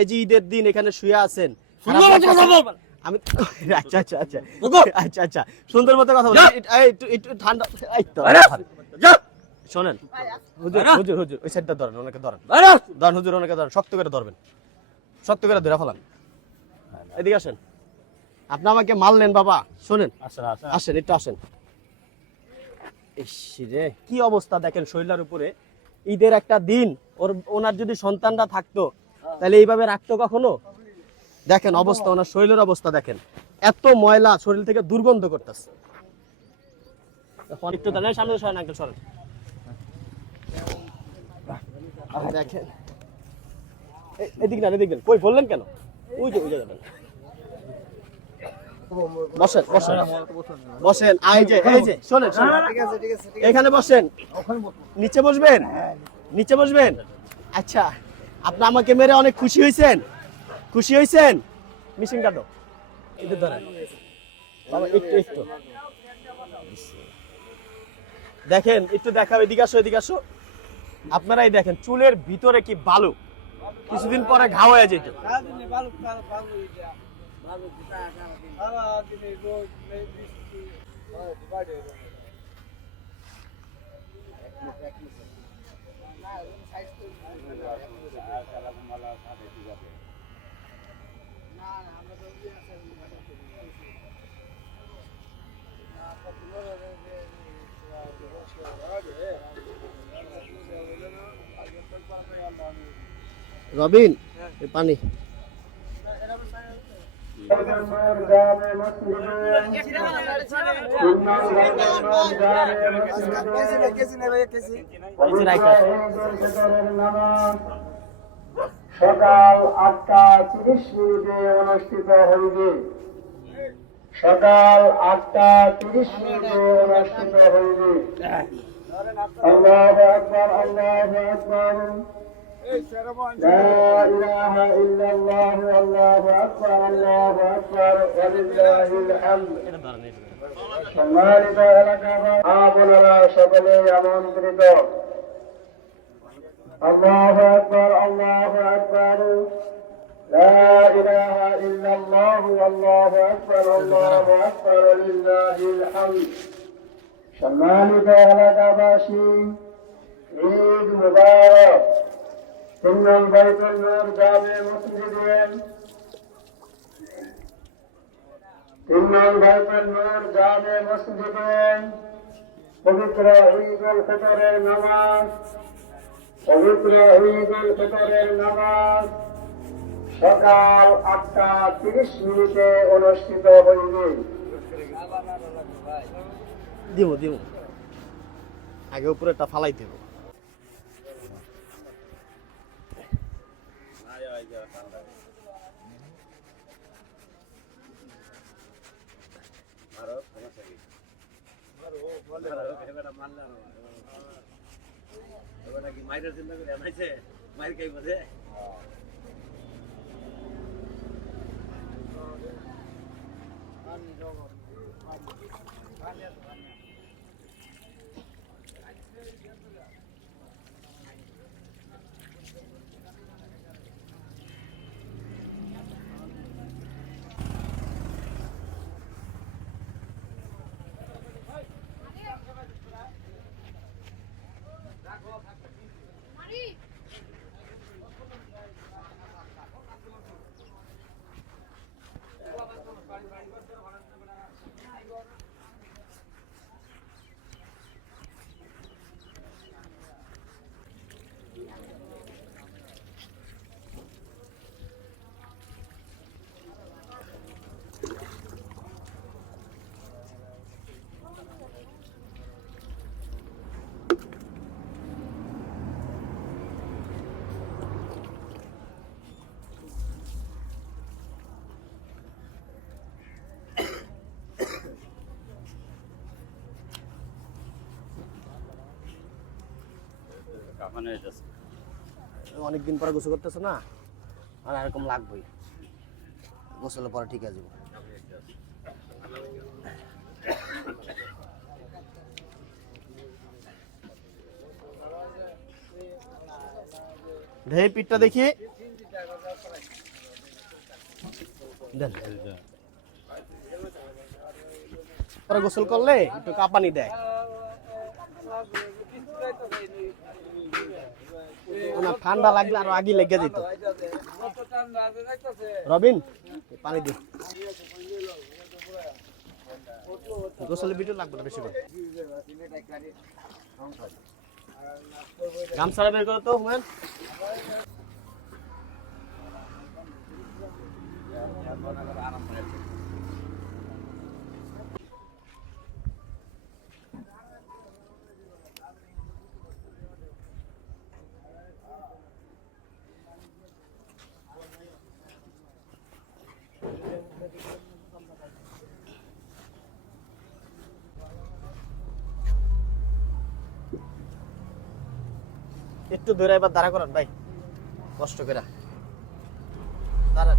এই যে ঈদের দিন এখানে শুয়ে আছেন, আমি আচ্ছা আচ্ছা আচ্ছা আচ্ছা আচ্ছা সুন্দর মতো কথা বলেন, একটু ঠান্ডা। শোনেন হুজুর, হুজুর হুজুর ওই সাইডটা ধরেন, ওনাকে ধরেন ধরেন হুজুর, ওনাকে ধরেন, শক্ত করে ধরবেন, শক্ত করে ধরে ফেলান। এদিকে আসেন, আপনি আমাকে মারলেন বাবা। শোনেন, আসেন একটু আসেন। রে কি অবস্থা দেখেন শৈলার উপরে, ঈদের একটা দিন, ওনার যদি সন্তানরা থাকতো তাহলে এইভাবে রাখতো কখনো? দেখেন অবস্থা, ওনার শরীরের অবস্থা দেখেন, এত ময়লা, শরীর থেকে দুর্গন্ধ করতেছে। একটু দাঁড়ান, সামনে সরেন আঙ্কেল, সরেন। দেখেন এদিক না, এদিক কই বললেন কেন? ওই যে যাবেন, বসেন বসেন বসেন। এই যে শোনেন, এখানে বসেন, নিচে বসবেন, নিচে বসবেন। আচ্ছা, আপনি আমাকে মেরে অনেক খুশি হয়েছেন? খুশি হয়েছেন? মিশিং কাটো, একটু ধরেন বাবা, একটু একটু দেখেন, একটু দেখাও, এদিকে আসো, এদিকে আসো। আপনারাই দেখেন চুলের ভিতরে কি বালু, কিছুদিন পরে ঘাও হয়ে যেত। রবিন পানি সকাল 8:30 অনুষ্ঠিত হইবে। সকাল 8:30 অনুষ্ঠিত হইবে। আল্লাহু আকবার, আল্লাহু আকবার, লা ইলাহা ইল্লাল্লাহু, আল্লাহু আকবার, আল্লাহু আকবার, ওয়ালিল্লাহিল হামদ। সম্মানিত এলাকাবাসী, আপনারা সকলে আমন্ত্রিত। আল্লাহু আকবার, আল্লাহু আকবার, লা ইলাহা ইল্লাল্লাহু, আল্লাহু আকবার, আল্লাহু আকবার, ওয়ালিল্লাহিল হামদ। সম্মানিত এলাকাবাসী, ঈদ মুবারক। 3 নং বাইতুল নূর জামে মসজিদে 3 নং বাইতুল নূর জামে মসজিদে পবিত্র ঈদ উল ফিতরের নামাজ, পবিত্র ঈদ উল ফিতরের নামাজ সকাল 8:30 অনুষ্ঠিত হইবে। দিব দিব, আগে উপরে একটা ফালাই দেব। মাইরের চিন্তা করে মাইর খাই বোধে। অনেকদিন পরে গোসল করতেছে না, আর এরকম লাগবেই, গোসলের পরে ঠিক আছে। দেখি পিঠটা দেখি দেন। পরে গোসল করলে একটু কাঁপানি দেয়, ঠান্ডা লাগলে আরো আগে লেগে যেত। রবিন পানি দিন, গোসলের ভিডিও লাগবে না বেশি করে। গামছাড়া বের করো তো হুমায়ুন। একটু ধরে এবার দাঁড়া করান ভাই, কষ্ট করে দাঁড়ান।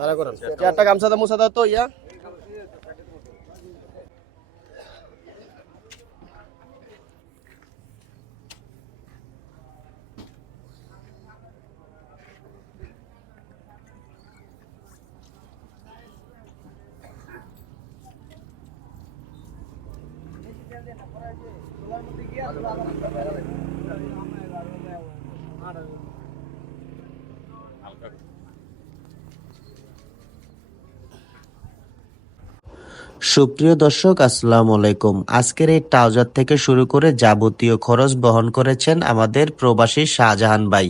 দাঁড়া করান, চারটা গামছা মুছা দাও তো ইয়া। সুপ্রিয় দর্শক, আসসালামু আলাইকুম। আজকের এই ট্রাউজার থেকে শুরু করে যাবতীয় খরচ বহন করেছেন আমাদের প্রবাসী শাহজাহান ভাই।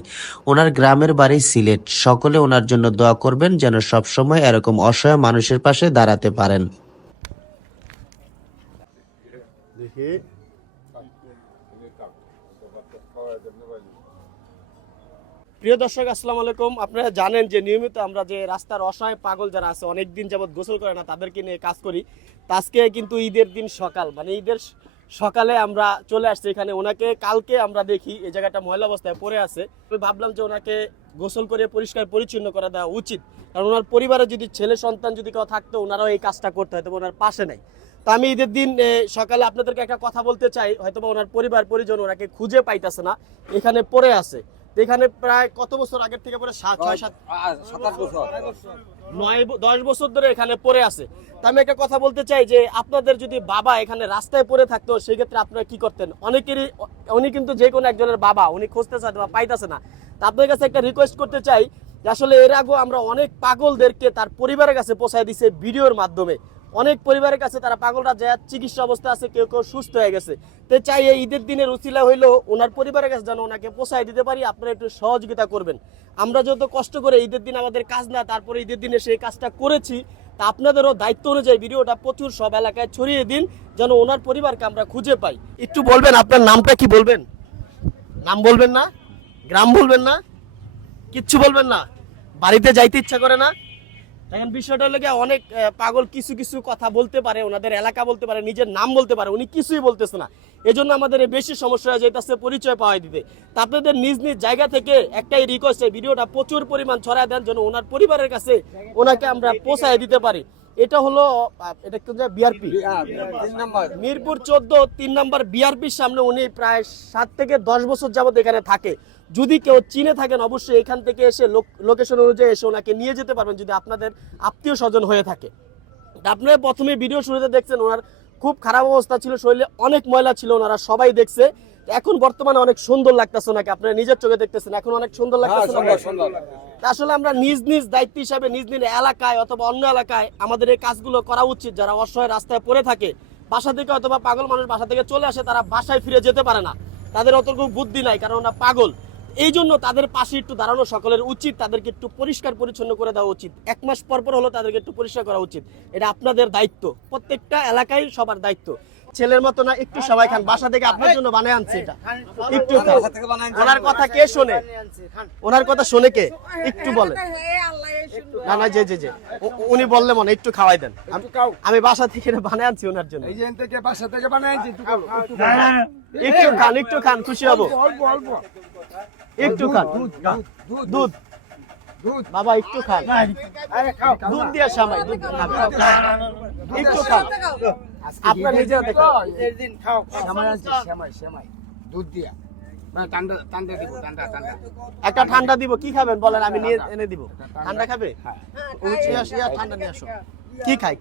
ওনার গ্রামের বাড়ি সিলেট। সকলে ওনার জন্য দোয়া করবেন যেন সবসময় এরকম অসহায় মানুষের পাশে দাঁড়াতে পারেন। দেখি প্রিয় দর্শক, আসসালামু আলাইকুম। আপনারা জানেন যে নিয়মিত আমরা যে রাস্তার অসহায় পাগল যারা আছে অনেকদিন যাবত গোসল করে না তাদেরকে নিয়ে কাজ করি। আজকে কিন্তু ঈদের দিন সকাল, মানে ঈদের সকালে আমরা চলে আসছি এখানে। ওনাকে কালকে আমরা দেখি এই জায়গাটা ময়লা অবস্থায় পড়ে আছে। আমি ভাবলাম যে ওনাকে গোসল করে পরিষ্কার পরিচ্ছন্ন করে দেওয়া উচিত, কারণ ওনার পরিবারে যদি ছেলে সন্তান যদি কেউ থাকতো ওনারাও এই কাজটা করতে, হয়তো ওনার পাশে নাই। তো আমি ঈদের দিন সকালে আপনাদেরকে একটা কথা বলতে চাই, হয়তো ওনার পরিবার পরিজন ওনাকে খুঁজে পাইতেছে না, এখানে পড়ে আছে। এখানে প্রায় কত বছর আগের থেকে পরে 9-10 বছর ধরে এখানে পড়ে আছে। তা আমি একটা কথা বলতে চাই যে আপনাদের যদি বাবা এখানে রাস্তায় পড়ে থাকতো সেই ক্ষেত্রে আপনারা কি করতেন? অনেকেরই, উনি কিন্তু যে কোনো একজনের বাবা, উনি খুঁজতে চান বা পাইতেছে না। তা আপনাদের কাছে একটা রিকোয়েস্ট করতে চাই যে আসলে এর আগেও আমরা অনেক পাগলদেরকে তার পরিবারের কাছে পৌঁছায় দিছে ভিডিওর মাধ্যমে। অনেক পরিবারের কাছে তারা পাগলরা যা চিকিৎসা অবস্থা আছে, কেউ কেউ সুস্থ হয়ে গেছে। তো চাই এই ঈদের দিনের উছিলা হইলো ওনার পরিবারের কাছে যেন ওনাকে পৌঁছায় দিতে পারি, আপনারা একটু সহযোগিতা করবেন। আমরা যত কষ্ট করে ঈদের দিন আমাদের কাজ না, তারপরে ঈদের দিনে সেই কাজটা করেছি, তা আপনাদেরও দায়িত্ব অনুযায়ী ভিডিওটা প্রচুর সব এলাকায় ছড়িয়ে দিন যেন ওনার পরিবারকে আমরা খুঁজে পাই। একটু বলবেন আপনার নামটা কি? বলবেন নাম, বলবেন না গ্রাম, বলবেন না কিচ্ছু, বলবেন না বাড়িতে যাইতে ইচ্ছা করে না। এখন বিষয়টা হলো গিয়ে অনেক পাগল কিছু কিছু কথা বলতে পারে, ওনাদের এলাকা বলতে পারে, নিজের নাম বলতে পারে, উনি কিছুই বলতেছে না। এজন্য আমাদের বেশি সমস্যা হয়ে যাইতেছে পরিচয় পাওয়া দিতে। তা আপনাদের নিজ নিজ জায়গা থেকে একটাই রিকোয়েস্ট, এই ভিডিওটা প্রচুর পরিমাণ ছড়ায় দেন যেন ওনার পরিবারের কাছে ওনাকে আমরা পৌঁছায় দিতে পারি। এটা হলো এটা কোন জায়গা? বিআরপি মিরপুর 14 3 নম্বর বিআরপির সামনে। উনি প্রায় 7 থেকে 10 বছর যাবত এখানে থাকে। যদি কেউ চিনে থাকেন অবশ্যই এখান থেকে এসে লোকেশন অনুযায়ী এসে ওনাকে নিয়ে যেতে পারবেন যদি আপনাদের আত্মীয় স্বজন হয়ে থাকে। আপনারা প্রথমে ভিডিও শুরুতে দেখছেন ওনার খুব খারাপ অবস্থা ছিল, শরীরে অনেক ময়লা ছিল, ওনারা সবাই দেখছে। এখন বর্তমানে অনেক সুন্দর লাগতেছে ওনাকে, আপনারা নিজের চোখে দেখতেছেন এখন অনেক সুন্দর লাগতেছে। আসলে আমরা নিজ নিজ দায়িত্ব হিসাবে নিজ নিজ এলাকায় অথবা অন্য এলাকায় আমাদের এই কাজগুলো করা উচিত। যারা অসহায় রাস্তায় পড়ে থাকে, বাসা থেকে অথবা পাগল মানুষ বাসা থেকে চলে আসে, তারা বাসায় ফিরে যেতে পারে না, তাদের অতটুকু বুদ্ধি নাই, কারণ ওরা পাগল। এই জন্য তাদের পাশে একটু দাঁড়ানো সকলের উচিত, তাদেরকে একটু পরিষ্কার পরিচ্ছন্ন করে দেওয়া উচিত। 1 মাস পর পর হলো তাদেরকে একটু পরিষ্কার করা উচিত। এটা আপনাদের দায়িত্ব, প্রত্যেকটা এলাকায় সবার দায়িত্ব। ছেলের মতো না, একটু সবাই খান, বাসা থেকে আপনার জন্য বানিয়ে আনছি এটা, একটু খান। ওনার কথা কে শোনে? ওনার কথা শোনে কে? একটু বলে। না না, যে যে যে উনি বললে মনে একটু খাওয়াই দেন। আমি বাসা থেকে এটা বানিয়ে আনছি ওনার জন্য। বাসা থেকে বানাইছি, একটু খান, খুশি হবো। একটু খান দুধ, বাবা একটু খান, দুধ দিয়ে সামাই, দুধ খান। একটু খান, আপনার নিজের দেখুন। দুধ দিয়া ঠান্ডা ঠান্ডা দিব, ঠান্ডা ঠান্ডা একটা ঠান্ডা দিব, কি খাবেন বলেন, আমি নিয়ে এনে দিব। ঠান্ডা খাবে? ঠান্ডা নিয়ে আসো। কি খায়?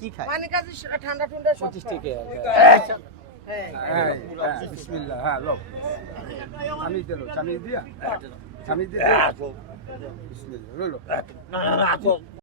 ঠান্ডা ঠান্ডা 25 টাকা। বিসমিল্লাহ। হ্যাঁ লো, চামিচ দিলো, চামিচ দিয়া, চামিচ দিয়ে বিসমিল্লাহ লো।